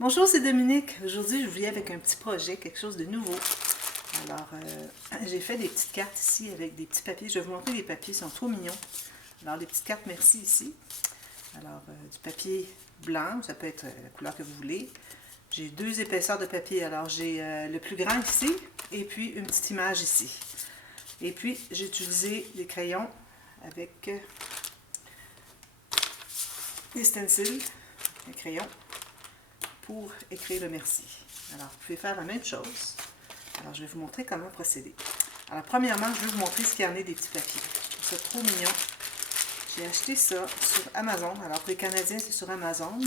Bonjour, c'est Dominique. Aujourd'hui, je vous viens avec un petit projet, quelque chose de nouveau. Alors, j'ai fait des petites cartes ici avec des petits papiers. Je vais vous montrer les papiers, ils sont trop mignons. Alors, les petites cartes, merci ici. Alors, du papier blanc, ça peut être la couleur que vous voulez. J'ai deux épaisseurs de papier. Alors, j'ai le plus grand ici et puis une petite image ici. Et puis, j'ai utilisé des crayons avec des stencils, des crayons, pour écrire le merci. Alors, vous pouvez faire la même chose. Alors, je vais vous montrer comment procéder. Alors, premièrement, je vais vous montrer ce qu'il y en a des petits papiers. Je trouve ça trop mignon. J'ai acheté ça sur Amazon. Alors, pour les Canadiens, c'est sur Amazon.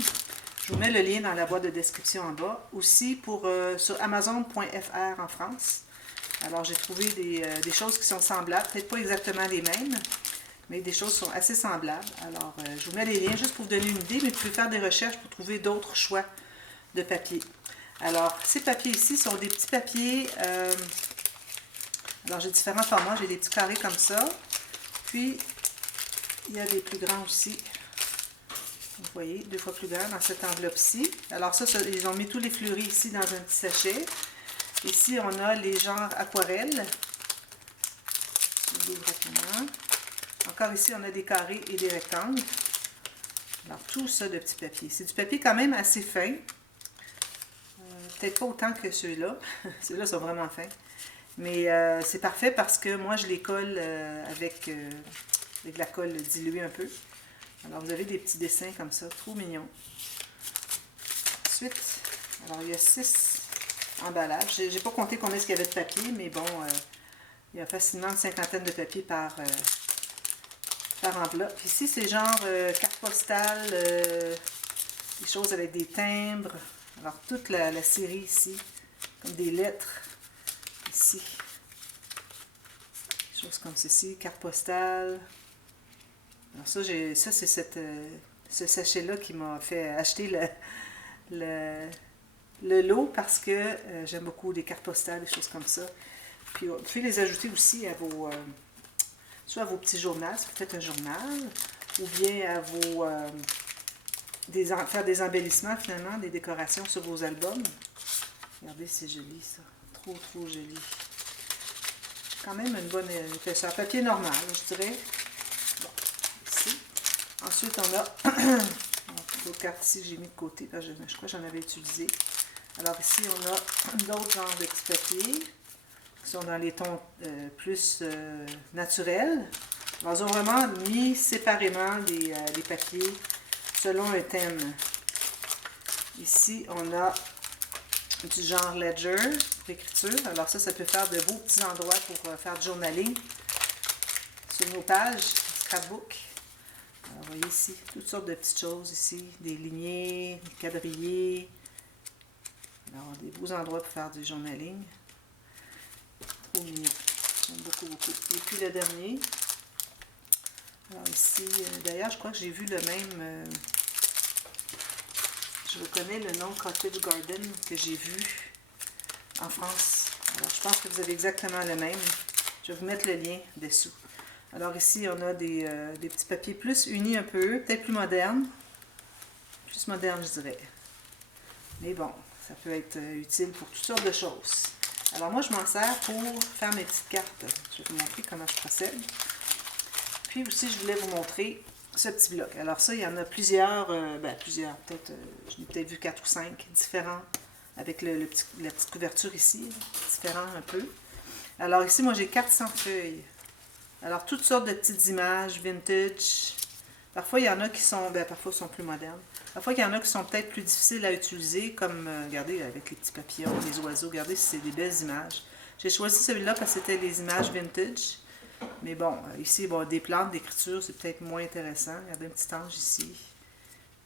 Je vous mets le lien dans la boîte de description en bas. Aussi, sur Amazon.fr en France. Alors, j'ai trouvé des choses qui sont semblables. Peut-être pas exactement les mêmes, mais des choses sont assez semblables. Alors, je vous mets les liens juste pour vous donner une idée, mais vous pouvez faire des recherches pour trouver d'autres choix de papier. Alors, ces papiers ici sont des petits papiers. Alors, j'ai différents formats. J'ai des petits carrés comme ça. Puis, il y a des plus grands aussi. Vous voyez, 2 fois plus grand dans cette enveloppe-ci. Alors, ça, ils ont mis tous les fleuris ici dans un petit sachet. Ici, on a les genres aquarelles. Je l'ouvre rapidement. Encore ici, on a des carrés et des rectangles. Alors, tout ça de petits papiers. C'est du papier quand même assez fin. Peut-être pas autant que ceux-là. Ceux-là sont vraiment fins. Mais c'est parfait parce que moi, je les colle avec de la colle diluée un peu. Alors, vous avez des petits dessins comme ça, trop mignons. Ensuite, alors il y a 6 emballages. J'ai pas compté combien il y avait de papier, mais bon, il y a facilement une cinquantaine de papiers par enveloppe. Ici, c'est genre carte postale, des choses avec des timbres. Alors, toute la série ici, comme des lettres, ici. Des choses comme ceci, carte postale. Alors ça, c'est ce sachet-là qui m'a fait acheter le lot parce que j'aime beaucoup les cartes postales, des choses comme ça. Puis, vous pouvez les ajouter aussi à vos... soit à vos petits journaux, si vous faites un journal, ou bien à vos... faire des embellissements finalement, des décorations sur vos albums. Regardez, c'est joli ça. Trop, trop joli. Quand même une bonne épaisseur. Papier normal, je dirais. Bon, ici. Ensuite, on a d'autres cartes ici que j'ai mis de côté, parce que je crois que j'en avais utilisé. Alors ici, on a d'autres genres de petits papiers qui sont dans les tons plus naturels. Alors, ils ont vraiment mis séparément les papiers selon un thème. Ici, on a du genre ledger pour écriture. Alors ça peut faire de beaux petits endroits pour faire du journaling sur nos pages, scrapbook. Alors, vous voyez ici, toutes sortes de petites choses ici, des lignées, des quadrillés. Alors, des beaux endroits pour faire du journaling. Trop mignon. J'aime beaucoup, beaucoup. Et puis le dernier. Alors ici, d'ailleurs, je crois que j'ai vu le même... je reconnais le nom Cottage Garden que j'ai vu en France. Alors, je pense que vous avez exactement le même. Je vais vous mettre le lien dessous. Alors ici, on a des petits papiers plus unis un peu, peut-être plus modernes. Plus modernes, je dirais. Mais bon, ça peut être utile pour toutes sortes de choses. Alors moi, je m'en sers pour faire mes petites cartes. Je vais vous montrer comment je procède. Puis aussi, je voulais vous montrer ce petit bloc. Alors ça, il y en a plusieurs, peut-être, je n'ai peut-être vu 4 ou 5 différents, avec la petite couverture ici, différents un peu. Alors ici, moi, j'ai 400 feuilles. Alors, toutes sortes de petites images vintage. Parfois, il y en a qui sont, parfois, sont plus modernes. Parfois, il y en a qui sont peut-être plus difficiles à utiliser, comme, regardez, avec les petits papillons, les oiseaux. Regardez si c'est des belles images. J'ai choisi celui-là parce que c'était des images vintage. Mais bon, ici, bon, des plantes d'écriture, c'est peut-être moins intéressant. Regardez un petit ange ici.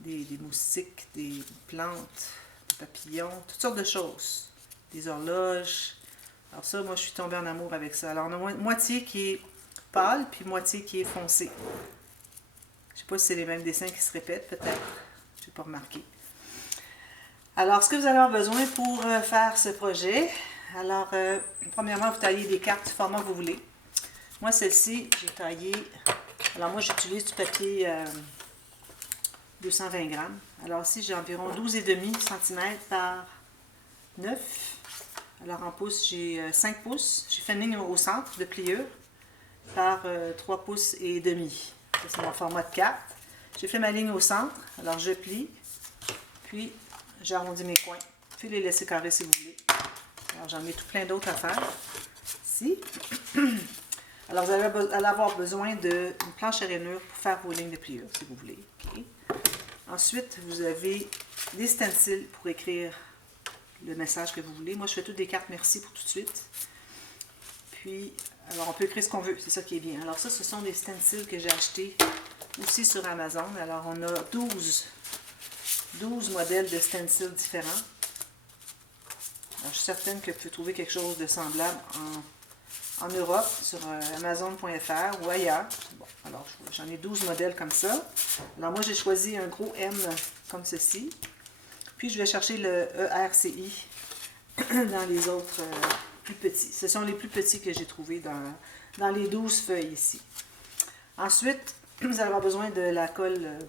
Des moustiques, des plantes, des papillons, toutes sortes de choses. Des horloges. Alors ça, moi, je suis tombée en amour avec ça. Alors, on a moitié qui est pâle, puis moitié qui est foncé. Je ne sais pas si c'est les mêmes dessins qui se répètent, peut-être. Je n'ai pas remarqué. Alors, ce que vous allez avoir besoin pour faire ce projet, alors, premièrement, vous taillez des cartes du format que vous voulez. Moi, celle-ci, j'ai taillé... Alors, moi, j'utilise du papier 220 grammes. Alors ici, j'ai environ 12,5 cm par 9. Alors en pouces, j'ai 5 pouces. J'ai fait une ligne au centre de pliure par 3 pouces et demi. Ça, c'est mon format de carte. J'ai fait ma ligne au centre. Alors je plie, puis j'arrondis mes coins. Puis les laisser carrés si vous voulez. Alors j'en ai tout plein d'autres à faire. Ici. Alors vous allez avoir besoin d'une planche à rainure pour faire vos lignes de pliure si vous voulez. Okay. Ensuite, vous avez des stencils pour écrire le message que vous voulez. Moi, je fais toutes des cartes merci pour tout de suite. Puis, alors on peut écrire ce qu'on veut, c'est ça qui est bien. Alors ça, ce sont des stencils que j'ai achetés aussi sur Amazon. Alors on a 12 modèles de stencils différents. Alors, je suis certaine que vous pouvez trouver quelque chose de semblable en Europe sur Amazon.fr ou ailleurs. Bon, alors j'en ai 12 modèles comme ça. Alors moi, j'ai choisi un gros M comme ceci. Puis je vais chercher le ERCI dans les autres plus petits. Ce sont les plus petits que j'ai trouvés dans les 12 feuilles ici. Ensuite, vous allez avoir besoin de la colle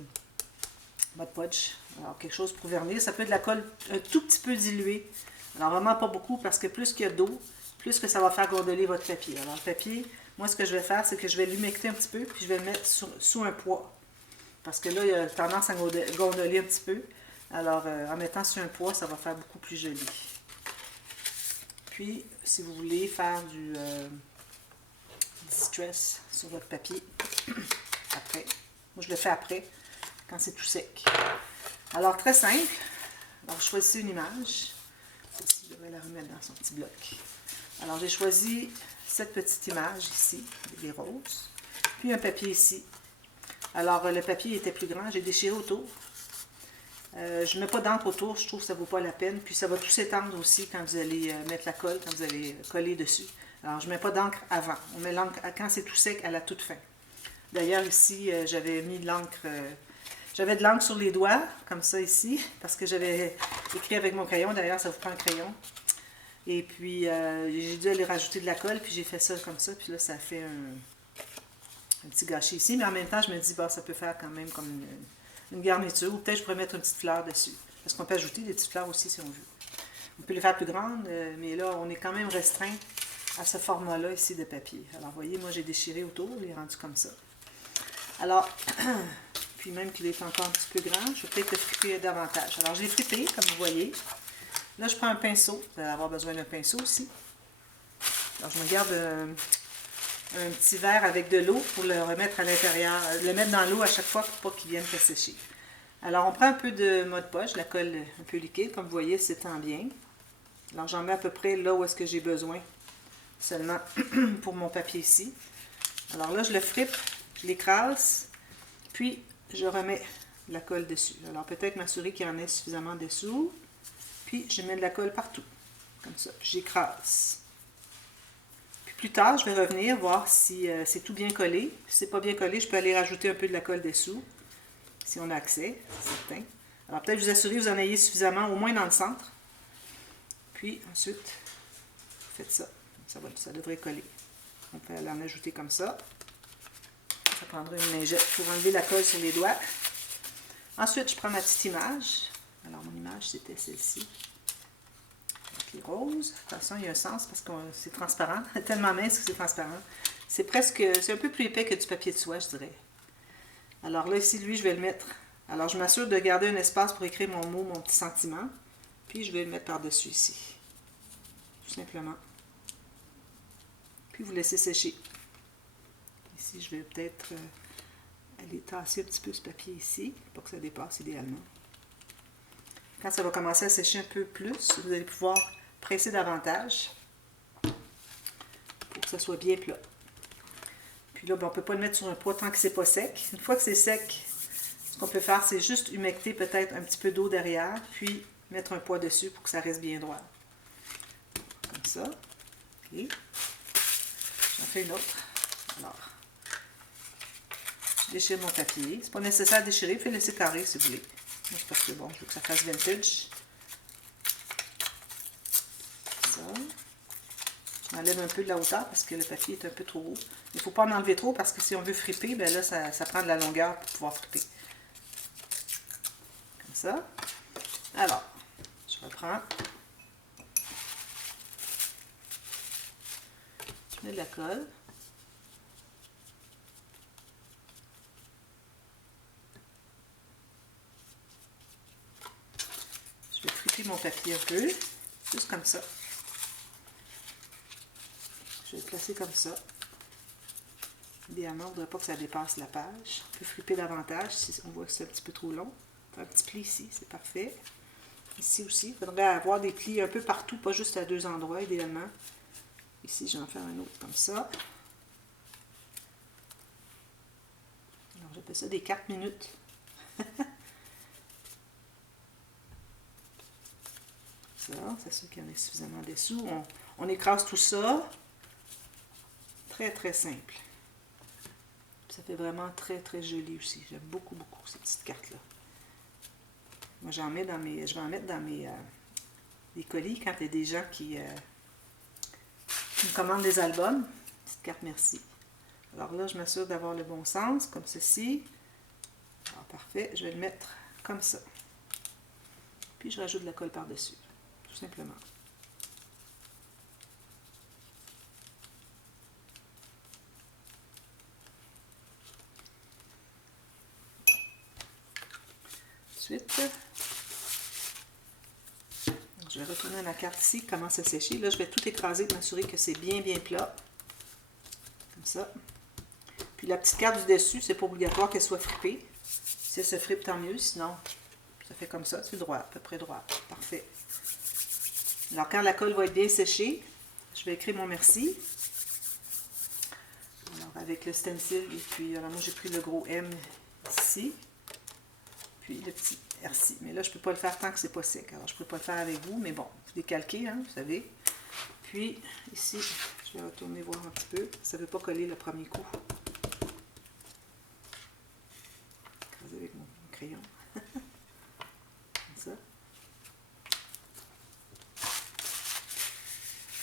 Mod Podge. Alors quelque chose pour vernir. Ça peut être de la colle un tout petit peu diluée. Alors vraiment pas beaucoup parce que plus qu'il y a d'eau, plus que ça va faire gondoler votre papier. Alors le papier, moi ce que je vais faire, c'est que je vais l'humecter un petit peu, puis je vais le mettre sous un poids. Parce que là, il a tendance à gondoler un petit peu. Alors en mettant sur un poids, ça va faire beaucoup plus joli. Puis, si vous voulez faire du distress sur votre papier, après, moi je le fais après, quand c'est tout sec. Alors très simple, alors choisissez une image. Celle-ci, je devrais la remettre dans son petit bloc. Alors, j'ai choisi cette petite image ici, les roses, puis un papier ici. Alors, le papier était plus grand, j'ai déchiré autour. Je ne mets pas d'encre autour, je trouve que ça ne vaut pas la peine. Puis, ça va tout s'étendre aussi quand vous allez mettre la colle, quand vous allez coller dessus. Alors, je ne mets pas d'encre avant. On met l'encre quand c'est tout sec, à la toute fin. D'ailleurs, ici, j'avais mis de l'encre... J'avais de l'encre sur les doigts, comme ça ici, parce que j'avais écrit avec mon crayon. D'ailleurs, ça vous prend un crayon. Et puis, j'ai dû aller rajouter de la colle, puis j'ai fait ça comme ça. Puis là, ça fait un petit gâchis ici. Mais en même temps, je me dis, bah, ça peut faire quand même comme une garniture. Ou peut-être je pourrais mettre une petite fleur dessus. Parce qu'on peut ajouter des petites fleurs aussi, si on veut. On peut les faire plus grandes, mais là, on est quand même restreint à ce format-là ici de papier. Alors, vous voyez, moi, j'ai déchiré autour, il est rendu comme ça. Alors... Puis même qu'il est encore un petit peu grand, je vais peut-être le friper davantage. Alors, je l'ai fripé, comme vous voyez. Là, je prends un pinceau. Vous allez avoir besoin d'un pinceau aussi. Alors, je me garde un petit verre avec de l'eau pour le remettre à l'intérieur, le mettre dans l'eau à chaque fois pour pas qu'il vienne sécher. Alors, on prend un peu de Mod Podge, la colle un peu liquide. Comme vous voyez, s'étend bien. Alors, j'en mets à peu près là où est-ce que j'ai besoin, seulement pour mon papier ici. Alors là, je le fripe, je l'écrase, puis je remets la colle dessus. Alors peut-être m'assurer qu'il y en ait suffisamment dessous. Puis je mets de la colle partout. Comme ça. Puis j'écrase. Puis plus tard, je vais revenir voir si c'est tout bien collé. Si c'est pas bien collé, je peux aller rajouter un peu de la colle dessous. Si on a accès, c'est certain. Alors peut-être vous assurer que vous en ayez suffisamment, au moins dans le centre. Puis ensuite, faites ça. Ça devrait coller. On peut en ajouter comme ça. Ça prendra une lingette pour enlever la colle sur les doigts. Ensuite, je prends ma petite image. Alors, mon image, c'était celle-ci. Avec les roses. De toute façon, il y a un sens parce que c'est transparent. Tellement mince que c'est transparent. C'est un peu plus épais que du papier de soie, je dirais. Alors là, ici, lui, je vais le mettre. Alors, je m'assure de garder un espace pour écrire mon mot, mon petit sentiment. Puis, je vais le mettre par-dessus ici. Tout simplement. Puis, vous laissez sécher. Ici, je vais peut-être aller tasser un petit peu ce papier ici, pour que ça dépasse idéalement. Quand ça va commencer à sécher un peu plus, vous allez pouvoir presser davantage pour que ça soit bien plat. Puis là, on ne peut pas le mettre sur un poids tant que c'est pas sec. Une fois que c'est sec, ce qu'on peut faire, c'est juste humecter peut-être un petit peu d'eau derrière, puis mettre un poids dessus pour que ça reste bien droit. Comme ça. OK. J'en fais une autre. Alors, je déchire mon papier. C'est pas nécessaire de déchirer, puis laisser carré si vous voulez. Moi, c'est parce que bon, je veux que ça fasse vintage. Ça. J'enlève un peu de la hauteur parce que le papier est un peu trop haut. Il ne faut pas en enlever trop parce que si on veut friper, ben là, ça prend de la longueur pour pouvoir friper. ça. Alors, je reprends. Je mets de la colle. Je vais friper mon papier un peu, juste comme ça. Je vais le placer comme ça. Idéalement, on ne voudrait pas que ça dépasse la page. On peut flipper davantage si on voit que c'est un petit peu trop long. Un petit pli ici, c'est parfait. Ici aussi, il faudrait avoir des plis un peu partout, pas juste à 2 endroits, idéalement. Ici, je vais en faire un autre comme ça. Alors, j'appelle ça des 4 minutes. Ça, c'est sûr qu'il y en a suffisamment dessous. On écrase tout ça. Très, très simple. Ça fait vraiment très, très joli aussi. J'aime beaucoup, beaucoup ces petites cartes-là. Moi, j'en mets dans mes... Je vais en mettre dans mes... des colis quand il y a des gens qui me commandent des albums. Petite carte merci. Alors là, je m'assure d'avoir le bon sens, comme ceci. Alors, parfait. Je vais le mettre comme ça. Puis, je rajoute de la colle par-dessus. Tout simplement. Ensuite, je vais retourner ma carte ici, commence à sécher. Là, je vais tout écraser, m'assurer que c'est bien, bien plat. Comme ça. Puis la petite carte du dessus, c'est pas obligatoire qu'elle soit fripée. Si elle se fripe, tant mieux. Sinon, ça fait comme ça, c'est droit, à peu près droit. Parfait. Alors, quand la colle va être bien séchée, je vais écrire mon merci. Alors, avec le stencil, et puis, alors moi, j'ai pris le gros M ici. Puis le petit merci. Mais là, je ne peux pas le faire tant que c'est pas sec. Alors, je ne peux pas le faire avec vous, mais bon, vous décalquez, hein, vous savez. Puis, ici, je vais retourner voir un petit peu. Ça ne veut pas coller le premier coup. Écraser avec mon crayon. Comme ça.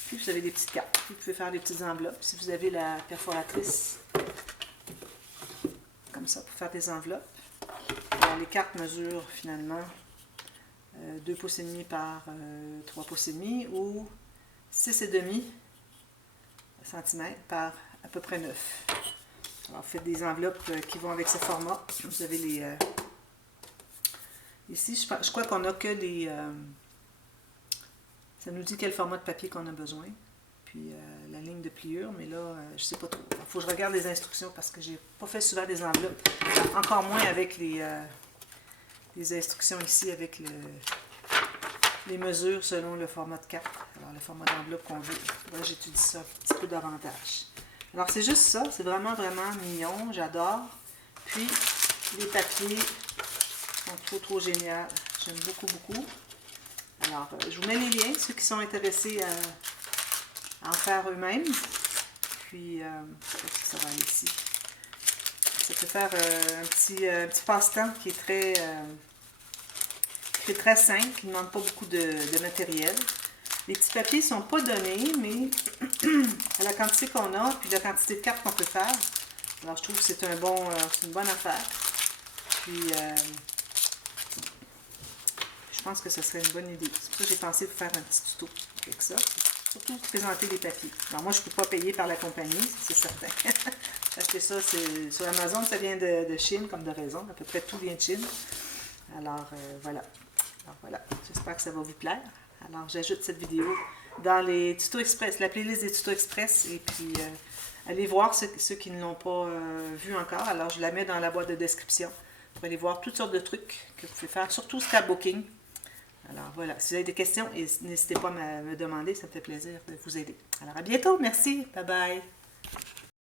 Puis, vous avez des petites cartes. Vous pouvez faire des petites enveloppes. Si vous avez la perforatrice, comme ça, pour faire des enveloppes. Alors, les cartes mesurent finalement 2 pouces et demi par 3 pouces et demi ou 6,5 cm par à peu près 9. Alors, faites des enveloppes qui vont avec ce format. Vous avez les... ici, je crois qu'on n'a que les... ça nous dit quel format de papier qu'on a besoin. Puis la ligne de pliure, mais là, je ne sais pas trop. Il faut que je regarde les instructions parce que j'ai pas fait souvent des enveloppes. Encore moins avec les instructions ici, avec les mesures selon le format de carte. Alors, le format d'enveloppe qu'on veut. Là, j'étudie ça un petit peu davantage. Alors, c'est juste ça. C'est vraiment, vraiment mignon. J'adore. Puis, les papiers sont trop, trop géniaux. J'aime beaucoup, beaucoup. Alors, je vous mets les liens, ceux qui sont intéressés à en faire eux-mêmes. Puis, je pense que ça va aller ici. Ça peut faire un petit passe-temps qui est très simple, qui ne demande pas beaucoup de matériel. Les petits papiers ne sont pas donnés, mais à la quantité qu'on a, puis la quantité de cartes qu'on peut faire. Alors, je trouve que c'est une bonne affaire. Puis, je pense que ce serait une bonne idée. C'est pour ça que j'ai pensé de faire un petit tuto avec ça. Surtout présenter des papiers. Alors moi, je ne peux pas payer par la compagnie, c'est certain. Acheter ça, sur Amazon, ça vient de Chine, comme de raison. À peu près tout vient de Chine. Alors, voilà. Alors, voilà. J'espère que ça va vous plaire. Alors, j'ajoute cette vidéo dans les tutos express, la playlist des tutos express. Et puis, allez voir ceux qui ne l'ont pas vu encore. Alors, je la mets dans la boîte de description pour aller voir toutes sortes de trucs que vous pouvez faire, surtout scrapbooking. Alors voilà, si vous avez des questions, n'hésitez pas à me demander, ça me fait plaisir de vous aider. Alors à bientôt, merci, bye bye.